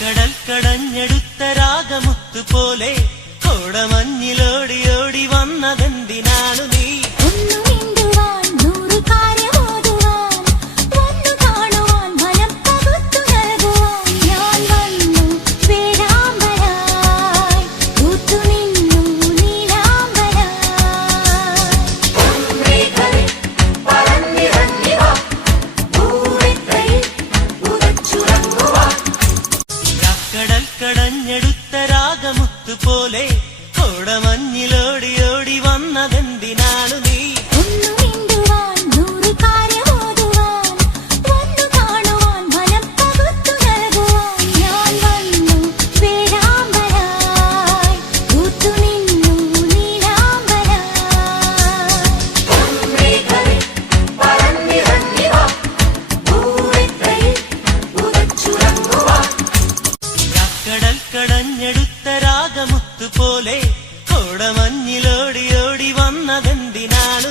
കടൽ കടഞ്ഞെടുത്ത രാഗമുത്തു പോലെ കോടമഞ്ഞിലോടി ഓടി വന്നതെന്തിനാണു നീ? കടൽ കടഞ്ഞെടുത്ത രാഗമുത്തു പോലെ കോടമഞ്ഞിലോടി ഓടി വന്നതെന്തിനാണു നീ? കടൽ കടഞ്ഞെടുത്ത രാഗമുത്തു പോലെ കോടമഞ്ഞിലോടി ഓടി വന്നതെന്തിനാണു